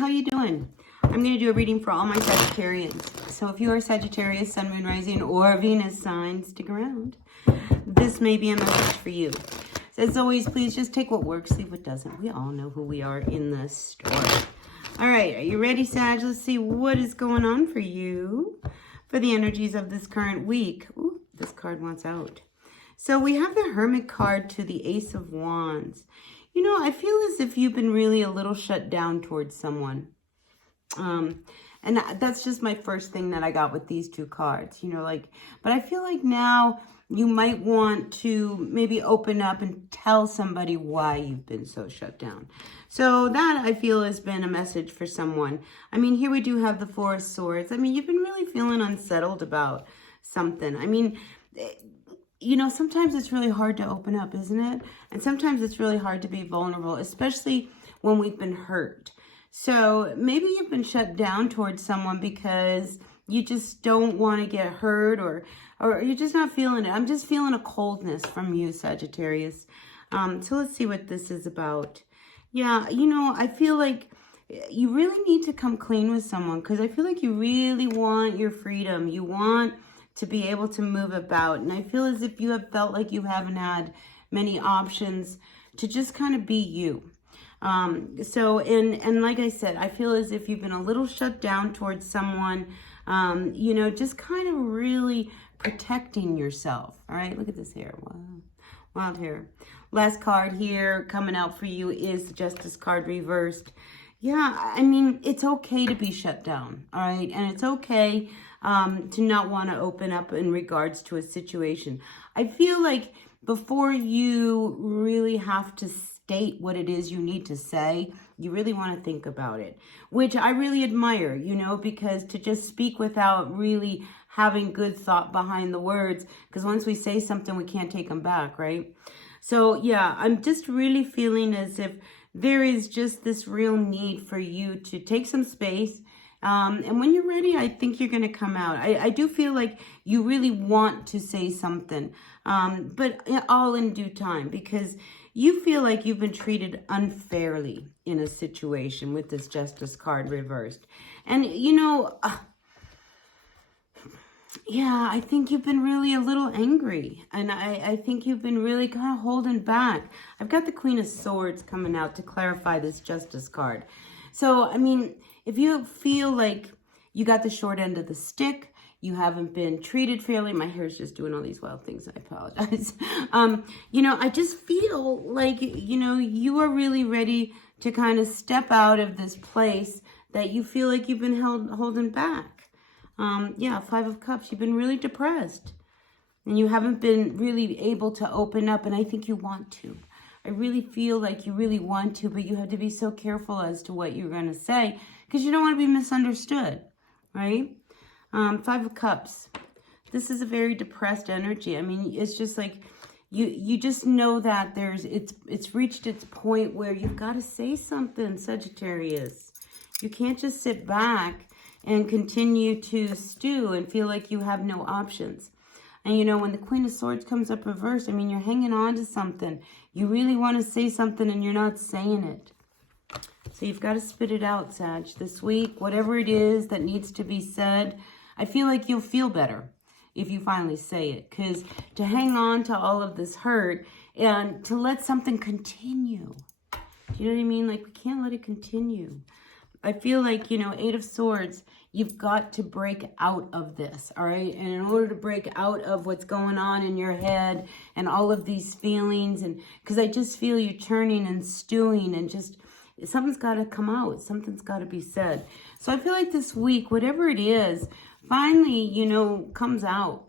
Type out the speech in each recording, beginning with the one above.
how you doing? I'm going to do a reading for all my Sagittarians. So if you are Sagittarius, Sun, Moon, Rising, or Venus sign, stick around. This may be a message for you. So as always, please just take what works, leave what doesn't. We all know who we are in this story. All right, are you ready, Sag? Let's see what is going on for you for the energies of this current week. Ooh, this card wants out. So we have the Hermit card to the Ace of Wands. You know, I feel as if you've been really a little shut down towards someone. And that's just my first thing that I got with these two cards, you know, like, but I feel like now you might want to maybe open up and tell somebody why you've been so shut down. So that I feel has been a message for someone. I mean, here we do have the Four of Swords. I mean, you've been really feeling unsettled about something. I mean, you know, sometimes it's really hard to open up, isn't it? And sometimes it's really hard to be vulnerable, especially when we've been hurt. So maybe you've been shut down towards someone because you just don't want to get hurt or you're just not feeling it. I'm just feeling a coldness from you, Sagittarius. So let's see what this is about. Yeah, you know, I feel like you really need to come clean with someone because I feel like you really want your freedom. You want to be able to move about. And I feel as if you have felt like you haven't had many options to just kind of be you. And like I said, I feel as if you've been a little shut down towards someone, you know, just kind of really protecting yourself. All right, look at this hair. Wow. Wild hair. Last card here coming out for you is the Justice card reversed. Yeah, I mean, it's okay to be shut down, all right? And it's okay to not want to open up in regards to a situation. I feel like before you really have to state what it is you need to say, you really want to think about it, which I really admire, you know, because to just speak without really having good thought behind the words, because once we say something, we can't take them back, right? So yeah, I'm just really feeling as if there is just this real need for you to take some space. And when you're ready, I think you're going to come out. I do feel like you really want to say something, but all in due time, because you feel like you've been treated unfairly in a situation with this Justice card reversed. And, you know, yeah, I think you've been really a little angry. And I think you've been really kind of holding back. I've got the Queen of Swords coming out to clarify this Justice card. So, I mean, if you feel like you got the short end of the stick, you haven't been treated fairly. My hair's just doing all these wild things. I apologize. You know, I just feel like, you know, you are really ready to kind of step out of this place that you feel like you've been holding back. Yeah, Five of Cups. You've been really depressed. And you haven't been really able to open up. And I think you want to. I really feel like you really want to, but you have to be so careful as to what you're going to say because you don't want to be misunderstood, right? Five of Cups. This is a very depressed energy. I mean, it's just like you just know that it's reached its point where you've got to say something, Sagittarius. You can't just sit back and continue to stew and feel like you have no options. And, you know, when the Queen of Swords comes up reversed, I mean, you're hanging on to something. You really want to say something and you're not saying it. So you've got to spit it out, Sag, this week. Whatever it is that needs to be said, I feel like you'll feel better if you finally say it. Because to hang on to all of this hurt and to let something continue. Do you know what I mean? Like, we can't let it continue. I feel like, you know, Eight of Swords, you've got to break out of this, all right? And in order to break out of what's going on in your head and all of these feelings, and because I just feel you turning and stewing and just, something's got to come out. Something's got to be said. So I feel like this week, whatever it is, finally, you know, comes out,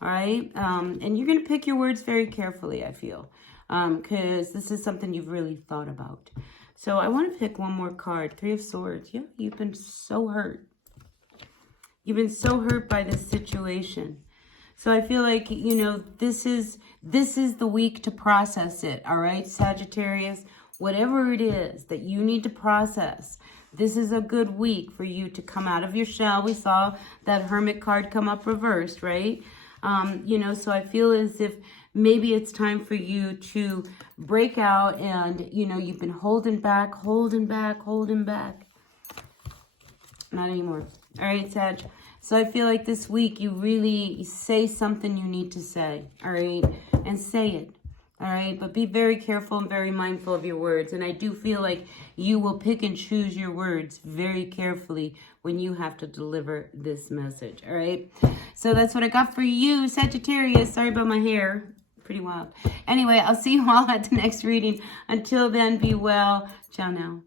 all right? And you're going to pick your words very carefully, I feel, because this is something you've really thought about. So I want to pick one more card. Three of Swords. Yeah, you've been so hurt. You've been so hurt by this situation. So I feel like, you know, this is the week to process it, all right, Sagittarius? Whatever it is that you need to process, this is a good week for you to come out of your shell. We saw that Hermit card come up reversed, right? You know, so I feel as if maybe it's time for you to break out and, you know, you've been holding back. Not anymore. All right, Sag. So I feel like this week you really say something you need to say. All right. And say it. All right. But be very careful and very mindful of your words. And I do feel like you will pick and choose your words very carefully when you have to deliver this message. All right. So that's what I got for you, Sagittarius. Sorry about my hair. Pretty wild. Anyway, I'll see you all at the next reading. Until then, be well. Ciao now.